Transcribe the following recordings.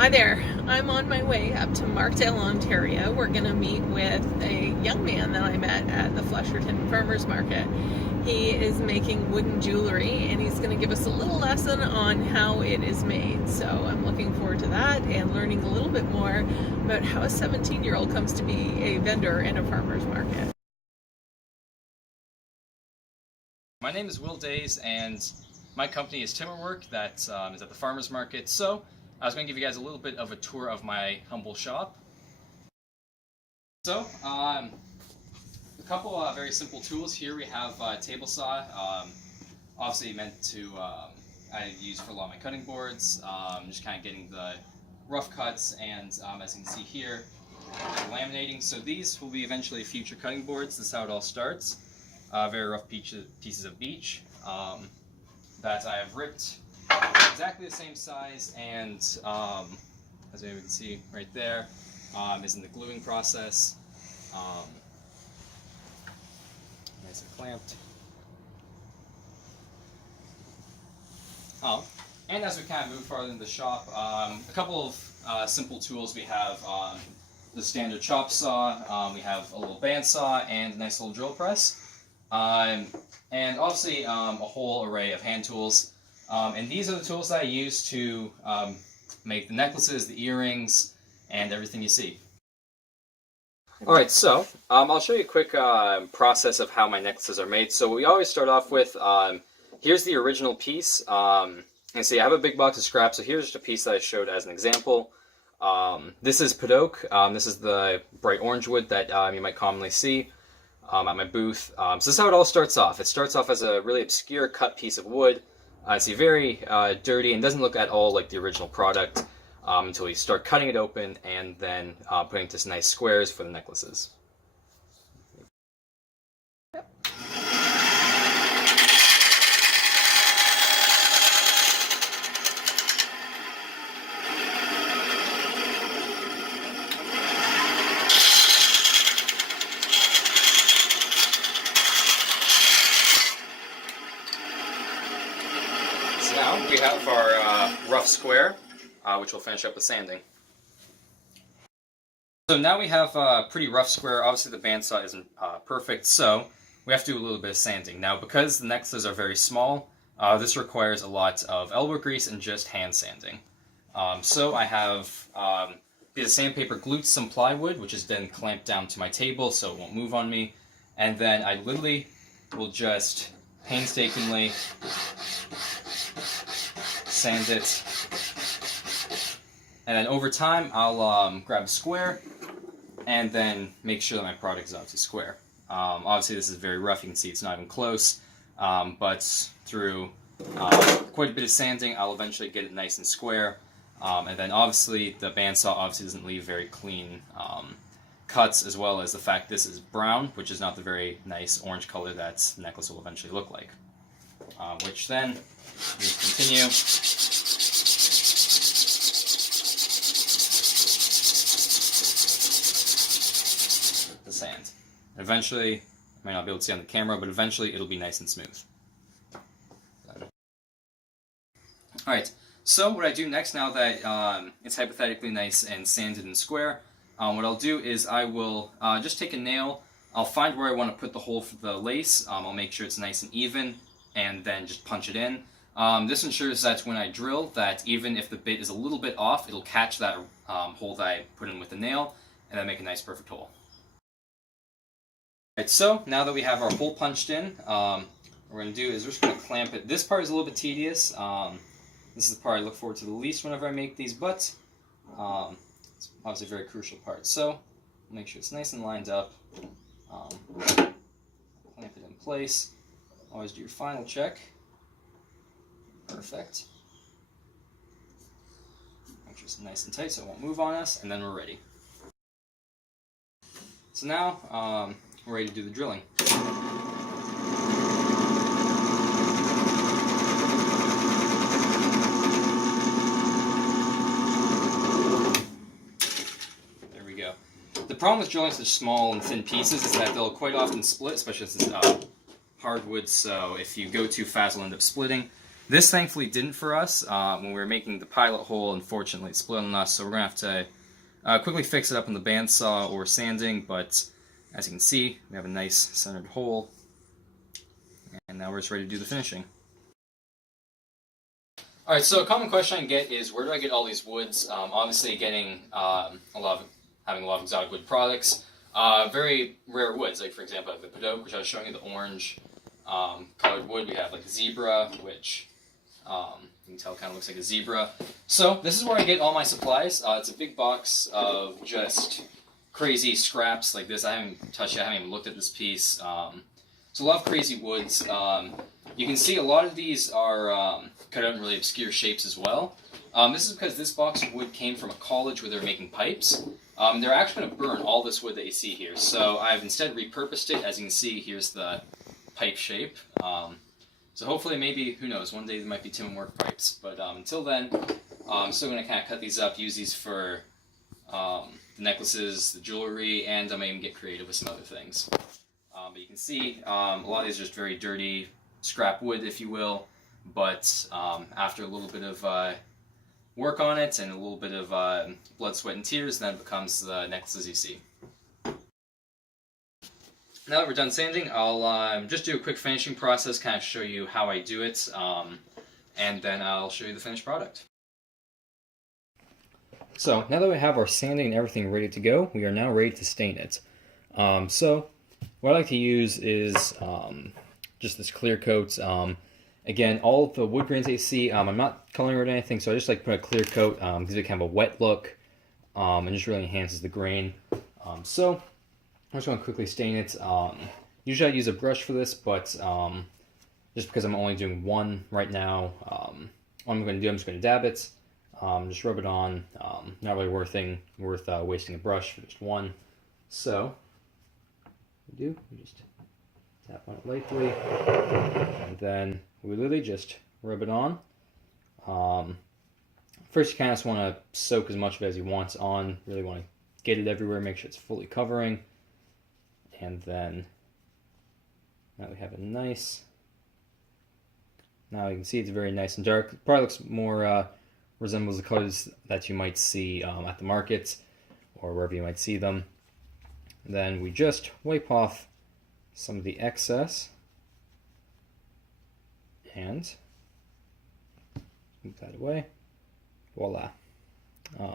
Hi there. I'm on my way up to Markdale, Ontario. We're going to meet with a young man that I met at the Flesherton Farmers Market. He is making wooden jewelry and he's going to give us a little lesson on how it is made. So I'm looking forward to that and learning a little bit more about how a 17-year-old comes to be a vendor in a farmer's market. My name is Daize and my company is Timmerwerk that is at the farmers market. So I was going to give you guys a little bit of a tour of my humble shop. So, a couple very simple tools here. We have a table saw, obviously meant to I use for a lot of my cutting boards, just kind of getting the rough cuts, and as you can see here, laminating. So these will be eventually future cutting boards. This is how it all starts. Very rough pieces of beech that I have ripped exactly the same size, and as maybe we can see right there, is in the gluing process. Nice and clamped. And as we kind of move farther into the shop, a couple of simple tools. We have the standard chop saw, we have a little bandsaw, and a nice little drill press. And obviously a whole array of hand tools. And these are the tools that I use to make the necklaces, the earrings, and everything you see. Alright, so I'll show you a quick process of how my necklaces are made. So we always start off with, here's the original piece. And see, I have a big box of scraps, so here's just a piece that I showed as an example. This is Padoke. This is the bright orange wood that you might commonly see at my booth. So this is how it all starts off. It starts off as a really obscure cut piece of wood. It's very dirty and doesn't look at all like the original product until you start cutting it open and then putting just nice squares for the necklaces. Now we have our rough square, which we'll finish up with sanding. So now we have a pretty rough square. Obviously the bandsaw isn't perfect, so we have to do a little bit of sanding. Now because the necklaces are very small, this requires a lot of elbow grease and just hand sanding. So I have a piece of sandpaper glued to some plywood, which is then clamped down to my table so it won't move on me. And then I literally will just painstakingly sand it, and then over time I'll grab a square and then make sure that my product is obviously square. Obviously this is very rough, you can see it's not even close, but through quite a bit of sanding I'll eventually get it nice and square, and then obviously the bandsaw obviously doesn't leave very clean cuts, as well as the fact this is brown, which is not the very nice orange color that the necklace will eventually look like. Which then we continue. The sand. Eventually, I might not be able to see on the camera, but eventually it'll be nice and smooth. Alright, so what I do next, now that it's hypothetically nice and sanded and square, what I'll do is I will just take a nail. I'll find where I want to put the hole for the lace. I'll make sure it's nice and even, and then just punch it in. This ensures that when I drill, that even if the bit is a little bit off, it'll catch that hole that I put in with the nail, and then make a nice perfect hole. Alright, so now that we have our hole punched in, what we're going to do is we're just going to clamp it. This part is a little bit tedious. This is the part I look forward to the least whenever I make these, but it's obviously a very crucial part. So make sure it's nice and lined up. Clamp it in place. Always do your final check. Perfect. Make sure it's nice and tight so it won't move on us, and then we're ready. So now we're ready to do the drilling. There we go. The problem with drilling such small and thin pieces is that they'll quite often split, especially since it's hardwood, so if you go too fast, it'll end up splitting. This thankfully didn't for us. When we were making the pilot hole, unfortunately it split on us, so we're going to have to quickly fix it up on the bandsaw or sanding, but as you can see, we have a nice centered hole, and now we're just ready to do the finishing. Alright, so a common question I get is, where do I get all these woods? Obviously having a lot of exotic wood products, very rare woods, like for example like the Padok, which I was showing you, the orange colored wood. We have like zebra, which you can tell kind of looks like a zebra. So this is where I get all my supplies. It's a big box of just crazy scraps like this. I haven't touched it, I haven't even looked at this piece. So a lot of crazy woods. You can see a lot of these are cut out in really obscure shapes as well. This is because this box of wood came from a college where they're making pipes. They're actually going to burn all this wood that you see here. So I've instead repurposed it. As you can see, here's the pipe shape. So hopefully, maybe, who knows, one day there might be Timmerwerk pipes. But until then, I'm still going to kind of cut these up, use these for the necklaces, the jewelry, and I may even get creative with some other things. But you can see a lot of these are just very dirty scrap wood, if you will. But after a little bit of work on it and a little bit of blood, sweat, and tears, then it becomes the necklaces you see. Now that we're done sanding, I'll just do a quick finishing process, kind of show you how I do it, and then I'll show you the finished product. So now that we have our sanding and everything ready to go, we are now ready to stain it. So what I like to use is just this clear coat. Again, all of the wood grains that you see, I'm not coloring it or anything, so I just like put a clear coat, gives it kind of a wet look, and just really enhances the grain. So I'm just going to quickly stain it. Usually I use a brush for this, but just because I'm only doing one right now, what I'm going to do, I'm just going to dab it, just rub it on. Not really worth wasting a brush for just one. So we just tap on it lightly, and then we literally just rub it on. First, you kind of just want to soak as much of it as you want on. Really want to get it everywhere, make sure it's fully covering. And then now we have a nice. Now you can see it's very nice and dark. It probably looks more resembles the colors that you might see at the market or wherever you might see them. Then we just wipe off some of the excess and move that away. Voila. As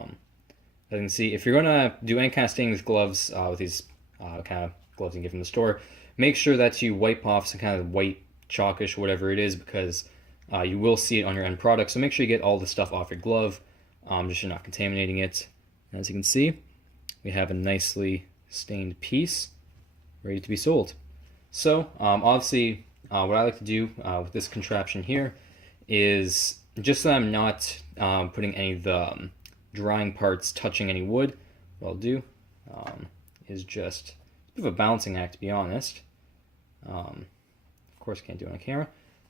you can see, if you're going to do any kind of staining with gloves, with these kind of gloves you can get from the store, make sure that you wipe off some kind of white chalkish, whatever it is, because you will see it on your end product. So make sure you get all the stuff off your glove, just so you're not contaminating it. And as you can see, we have a nicely stained piece ready to be sold. So obviously, what I like to do with this contraption here is, just so I'm not putting any of the drying parts touching any wood, what I'll do is just a bit of a balancing act, to be honest. Of course, can't do it on camera,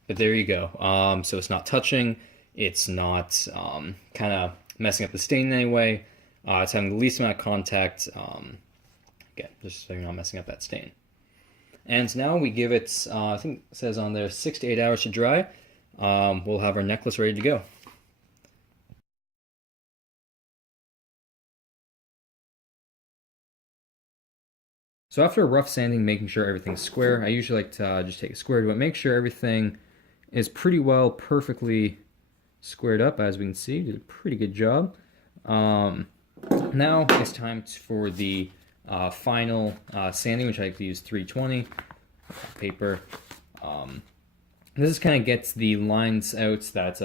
but there you go. So it's not touching, it's not kind of messing up the stain in any way. It's having the least amount of contact, again, just so you're not messing up that stain. And now we give it, I think it says on there, 6 to 8 hours to dry. We'll have our necklace ready to go. So after rough sanding, making sure everything's square, I usually like to just take a square to it, make sure everything is pretty well perfectly squared up. As we can see, did a pretty good job. Now it's time for the final sanding, which I like to use 320 paper. This is kind of gets the lines out that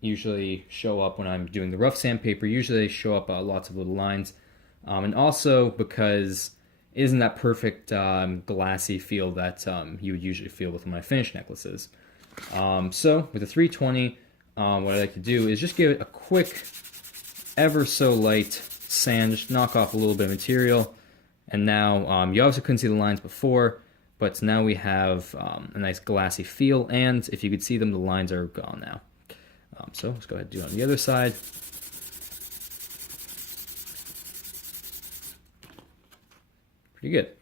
usually show up when I'm doing the rough sandpaper. Usually they show up lots of little lines, and also because it isn't that perfect glassy feel that you would usually feel with my finished necklaces. So with the 320, what I like to do is just give it a quick, ever so light sand, just knock off a little bit of material. And now you obviously couldn't see the lines before, but now we have a nice glassy feel, and if you could see them, the lines are gone now. So let's go ahead and do it on the other side. Pretty good.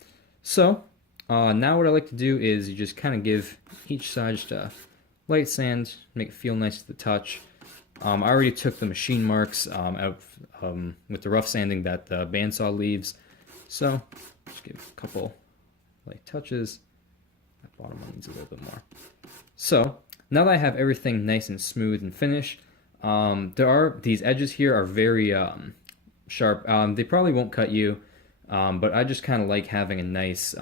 So now what I like to do is you just kind of give each side just a light sand, make it feel nice to the touch. I already took the machine marks out with the rough sanding that the bandsaw leaves. So just give a couple light touches. That bottom one needs a little bit more. So now that I have everything nice and smooth and finished, these edges here are very sharp. They probably won't cut you, but I just kind of like having a nice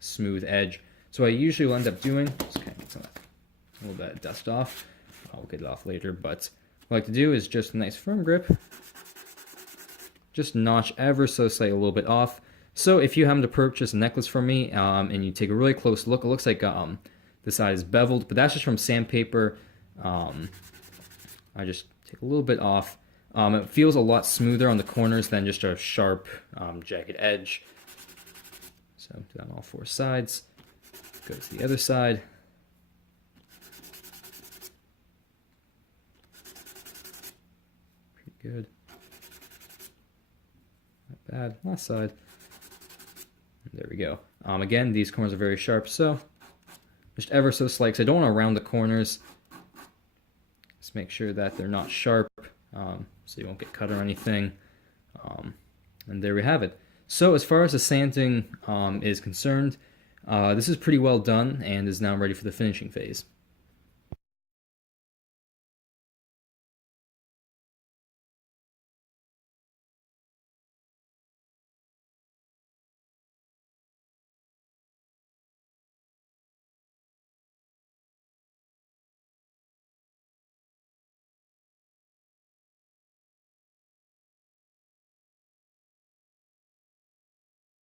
smooth edge. So what I usually will end up doing, just kind of get a little bit of dust off. I'll get it off later, but what I like to do is just a nice firm grip. Just notch ever so slightly a little bit off. So if you happen to purchase a necklace from me and you take a really close look, it looks like the side is beveled, but that's just from sandpaper. I just take a little bit off. It feels a lot smoother on the corners than just a sharp, jagged edge. So do that on all four sides. Go to the other side. Pretty good. Not bad. Last side. There we go. Again, these corners are very sharp, so just ever so slight, because I don't want to round the corners. Just make sure that they're not sharp, so you won't get cut or anything. And there we have it. So as far as the sanding is concerned, this is pretty well done and is now ready for the finishing phase.